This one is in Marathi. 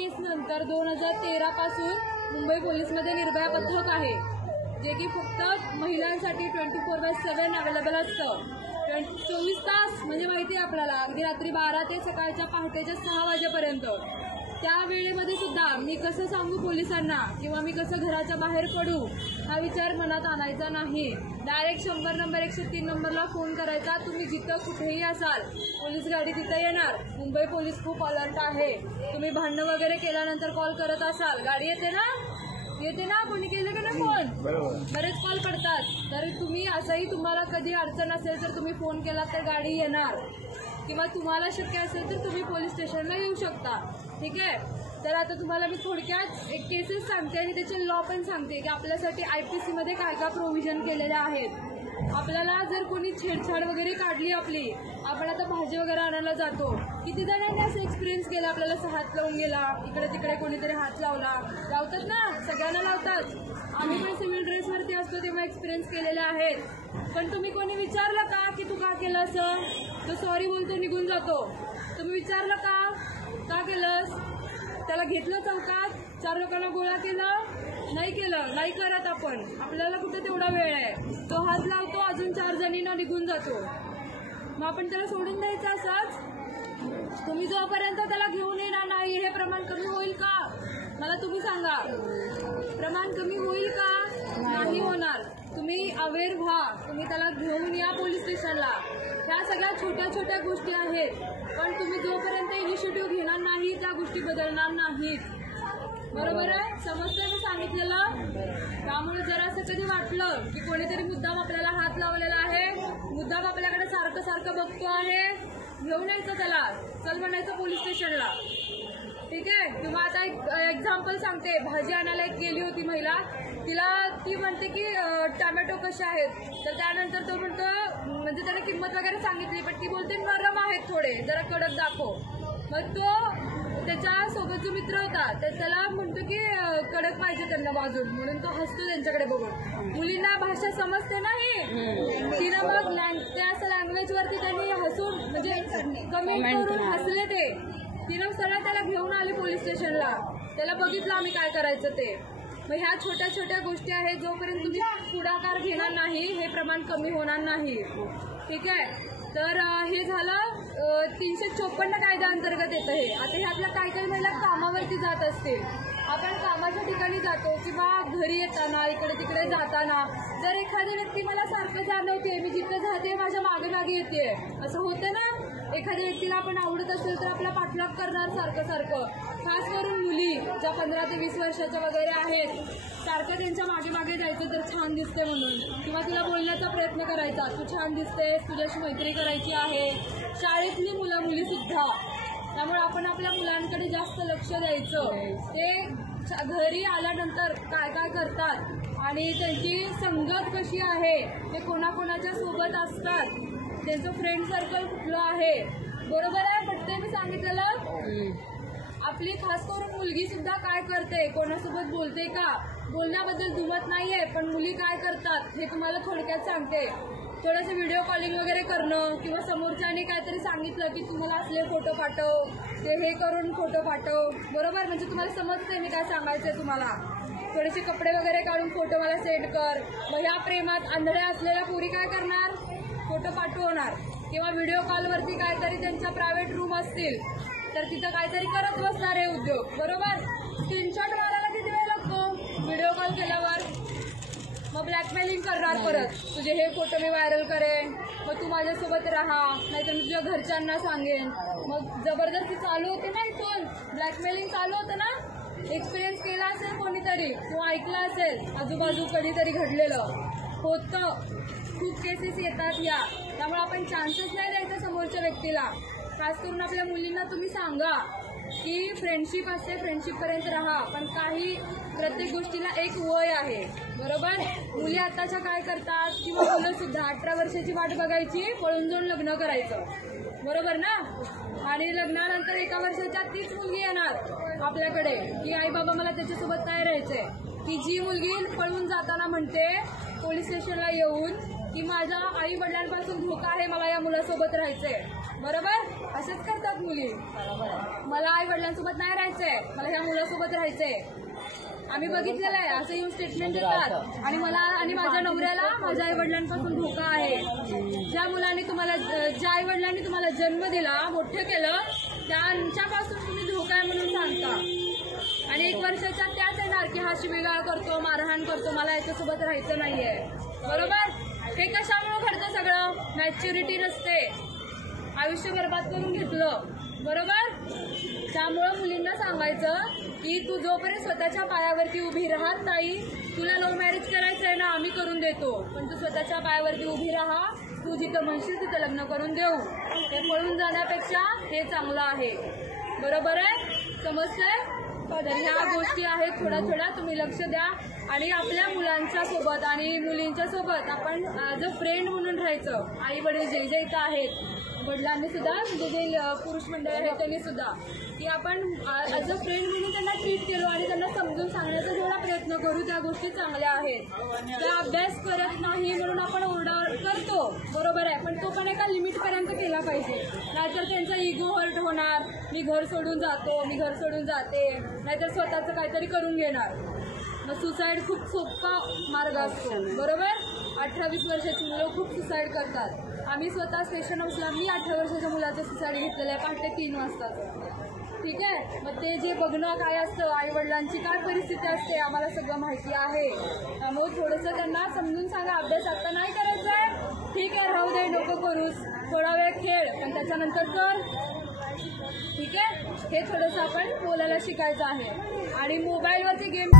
केस नंतर 2013 पासून मुंबई पोलीसमध्ये निर्भया पथक आहे, जे की फक्त महिलांसाठी 24/7 अवेलेबल असतं. 24 तास म्हणजे माहिती आहे आपल्याला, अगदी रात्री 12 ते सकाळच्या पहाटेच्या 6 वाजेपर्यंत. त्या वेळेमध्ये सुद्धा मी कसं सांगू पोलिसांना किंवा मी कसं घराच्या बाहेर पडू हा विचार मनात आणायचा नाही. डायरेक्ट 100 नंबर 103 नंबरला फोन करायचा. तुम्ही जिथं कुठेही असाल पोलीस गाडी तिथं येणार. मुंबई पोलीस खूप अलर्ट आहे. तुम्ही भांडणं वगैरे केल्यानंतर कॉल करत असाल, गाडी येते ना कोणी केलं का नाही फोन, बरेच कॉल करतात. तर तुम्ही असंही तुम्हाला कधी अडचण असेल तर तुम्ही फोन केला तर गाडी येणार, किंवा तुम्हाला शक्य असेल तर तुम्ही पोलीस स्टेशनला येऊ शकता. ठीक आहे. तर आता तुम्हाला मी थोडक्यात एक केसेस सांगते आणि त्याचे लॉ पण सांगते की आपल्यासाठी IPC मध्ये काय काय प्रोव्हिजन केलेले आहेत. आपल्याला जर कोणी छेडछाड वगैरे काढली आपली, आपण आता भाजी वगैरे आणायला जातो, किती जणांनी असं एक्सपिरियन्स केला, आपल्याला हात लावून गेला, इकडे तिकडे कोणीतरी हात लावतात ना, सगळ्यांना लावतात. आम्ही पण सिव्हिल ड्रेसवरती असतो तेव्हा एक्सपिरियन्स केलेले आहेत. पण तुम्ही कोणी विचारलं का की तू का केलं असं? तो सॉरी बोलतो, निघून जातो. तुम्ही विचारलं का केलंस? त्याला घेतलं चौकात, 4 लोकांना गोळा केलं? नाही केलं, नाही करत आपण. आपल्याला कुठे तेवढा वेळ आहे? तो हात लावतो, अजून 4 जणींना निघून जातो. मग आपण त्याला सोडून द्यायचं असंच? तुम्ही जोपर्यंत त्याला घेऊन येणार नाही, हे प्रमाण कमी होईल का? मला तुम्ही सांगा, प्रमाण कमी होईल का? नाही होणार. तुम्ही अवेअर व्हा, तुम्ही त्याला घेऊन या पोलीस स्टेशनला. ह्या सगळ्या छोट्या छोट्या गोष्टी आहेत, पण तुम्ही जोपर्यंत इनिशिएटिव्ह घेणार नाही त्या गोष्टी बदलणार नाहीत. बरोबर आहे? समजतंय मी सांगितलेलं? त्यामुळे जर असं कधी वाटलं की कोणीतरी मुद्दाम आपल्याला हात लावलेला आहे, मुद्दाम आपल्याकडे सारखं बघतो आहे, घेऊन यायचं त्याला, चल म्हणायचं पोलीस स्टेशनला. ठीक आहे. किंवा आता एक एक्झाम्पल सांगते. भाजी आणायला एक गेली होती महिला, ती म्हणते की टोमॅटो कसे आहेत, तर त्यानंतर तो म्हणतो, म्हणजे त्याने किंमत वगैरे सांगितली, पण ती बोलते नरम आहेत थोडे, जरा कडक दाखव. मग तो त्याच्या सोबत जो मित्र होता त्याला म्हणतो की कडक पाहिजे त्यांना बाजून, म्हणून तो हसतो त्यांच्याकडे बघून. मुलींना भाषा समजते नाही, तिनं मग त्या लँग्वेज वरती त्यांनी हसून म्हणजे कमेंट करून हसले ते. तिनं सरळ त्याला घेऊन आली पोलीस स्टेशनला. त्याला बघितलं आम्ही काय करायचं ते. मग ह्या छोट्या छोट्या गोष्टी आहेत, जोपर्यंत तुम्ही पुढाकार घेणार नाही हे प्रमाण कमी होणार नाही. ठीक आहे. तर हे झालं 354 कायद्याअंतर्गत येतं हे. आता हे आपल्या काही महिला कामावरती जात असतील, आपण कामाच्या ठिकाणी जातो किंवा घरी येताना इकडे तिकडे जाताना जर एखादी व्यक्ती मला सारखं जाणवते, मी जिथं जाते माझ्या मागे येते, असं होतं ना. एखाद्या व्यक्तीला आपण आवडत असेल तर आपला पाठलाग करणार सारखं. खास करून मुली ज्या 15 ते 20 वर्षाच्या वगैरे आहेत, सारखं त्यांच्या मागे जायचं तर छान दिसते म्हणून, किंवा तिला बोलण्याचा प्रयत्न करायचा, तू छान दिसतेस, तुझ्याशी मैत्री करायची आहे. शाळेतली मुली सुद्धा. त्यामुळे आपण आपल्या मुलांकडे जास्त लक्ष द्यायचं. ते घरी आल्यानंतर काय करतात आणि त्यांची संगत कशी आहे, ते कोणाकोणाच्या सोबत असतात, त्यांचं फ्रेंड सर्कल कुठलं आहे. बरोबर आहे? पटतंय मी सांगितलेलं? आपली खास करून मुलगी सुद्धा काय करते, कोणासोबत बोलते का, बोलण्याबद्दल दुमत नाहीये, पण मुली काय करतात हे तुम्हाला थोडक्यात सांगते. थोडंसं व्हिडिओ कॉलिंग वगैरे करणं, किंवा समोरच्याने काहीतरी सांगितलं की तुम्हाला असले फोटो पाठव, ते हे करून फोटो पाठव. बरोबर? म्हणजे तुम्हाला समजतंय मी काय सांगायचंय तुम्हाला. थोडेसे कपडे वगैरे काढून फोटो मला सेंड कर. मग ह्या प्रेमात आंधळ्या असलेल्या पोरी काय करणार, फोटो पाठवणार. किंवा व्हिडिओ कॉलवरती काहीतरी त्यांच्या प्रायव्हेट रूम असतील तर तिथं काहीतरी करत बसणार आहे उद्योग. बरोबर? स्क्रीनशॉट मारायला किती वेळ लागतो व्हिडिओ कॉल केल्यावर? मग ब्लॅकमेलिंग करणार परत, तुझे हे फोटो मी व्हायरल करेन, मग तू माझ्यासोबत राहा, नाहीतर मी तुझ्या घरच्यांना सांगेन. मग जबरदस्ती चालू होते ना, इथून ब्लॅकमेलिंग चालू होतं ना. एक्सपिरियन्स केला असेल कोणीतरी किंवा ऐकलं असेल, आजूबाजू कधीतरी घडलेलं होतं. खूप केसेस येतात या. त्यामुळे आपण चान्सेस नाही द्यायचा समोरच्या व्यक्तीला. खास करून आपल्या मुलींना तुम्ही सांगा की फ्रेंडशिप असते, फ्रेंडशिपपर्यंत राहा, पण प्रत्येक गोष्टीला एक वय आहे. बरोबर? मुली आताच्या काय करतात, किंवा मुलं सुद्धा 18 वर्षाची वाट बघायची, पळून जाऊन लग्न करायचं. बरोबर ना? आणि लग्नानंतर 1 वर्षाच्या तीच मुलगी येणार आपल्याकडे की आई बाबा मला त्याच्यासोबत काय राहायचंय. ती जी मुलगी पळून जाताना म्हणते पोलीस स्टेशनला येऊन की माझ्या आई वडिलांपासून धोका आहे, मला या मुलासोबत राहायचंय, बरोबर? असेच करतात मुली. मला आई वडिलांसोबत नाही राहायचंय, मला ह्या मुलासोबत राहायचंय. आम्ही बघितलेलं आहे, असं येऊन स्टेटमेंट देतात. आणि मला आणि माझ्या नवऱ्याला माझ्या आई वडिलांपासून धोका आहे. ज्या आई वडिलांनी तुम्हाला जन्म दिला, मोठं केलं, त्यांच्यापासून तुम्ही धोका आहे म्हणून सांगता. आणि 1 वर्षाच्या त्याच येणार की हा शिवीगाळ करतो, मारहाण करतो, मला याच्यासोबत राहायचं नाहीये, बरोबर? हे कशामुळे घडतं सगळं? मॅच्युरिटी नसते, आयुष्य बरबाद करून घेतलं, बरोबर? त्यामुळं मुलींना सांगायचं की तू जोपर्यंत स्वतःच्या पायावरती उभी राहत नाही, तुला लव्ह मॅरेज करायचं आहे ना, आम्ही करून देतो, पण तू स्वतःच्या पायावरती उभी राहा. तू जिथं म्हणशील तिथं लग्न करून देऊ. ते पळून जाण्यापेक्षा हे चांगलं आहे, बरोबर आहे? समजतंय? तर ह्या गोष्टी आहेत, थोड्या तुम्ही लक्ष द्या. आणि आपल्या मुलांच्या सोबत आणि मुलींच्या सोबत आपण ॲज अ फ्रेंड म्हणून राहायचं. आई वडील जे इथं आहेत, वडिलांनी सुद्धा, म्हणजे जे पुरुष मंडळ आहेत त्यांनी सुद्धा, की आपण ॲज अ फ्रेंड म्हणून त्यांना ट्रीट केलो आणि त्यांना समजून सांगण्याचा जेवढा प्रयत्न करू, त्या गोष्टी चांगल्या आहेत. त्या अभ्यास करत नाही म्हणून आपण ओरडा करतो, बरोबर आहे, पण तो पण एका लिमिटपर्यंत केला पाहिजे. नाहीतर त्यांचा इगो हर्ट होणार, मी घर सोडून जातो, मी घर सोडून जाते, नाहीतर स्वतःचं काहीतरी करून घेणार. मग सुसाईड खूप सोपा मार्ग असतो, बरोबर? 18-20 वर्षाची मुलं खूप सुसाईड करतात. आम्ही स्वतः स्टेशन हाऊसला मी 18 वर्षाच्या मुलाचं सुसाईड घेतलेलं आहे, पहाटे 3 वाजताचं. ठीक आहे, मग ते जे बघणं काय असतं, आई वडिलांची काय परिस्थिती असते, आम्हाला सगळं माहिती आहे. त्यामुळे थोडंसं त्यांना समजून सांगा, अभ्यास आता नाही करायचा आहे, ठीक आहे, राहू दे, नको करूस, थोडा वेळ खेळ, पण त्याच्यानंतर कर, ठीक आहे? हे थोडंसं आपण बोलायला शिकायचं आहे. आणि मोबाईलवरती गेम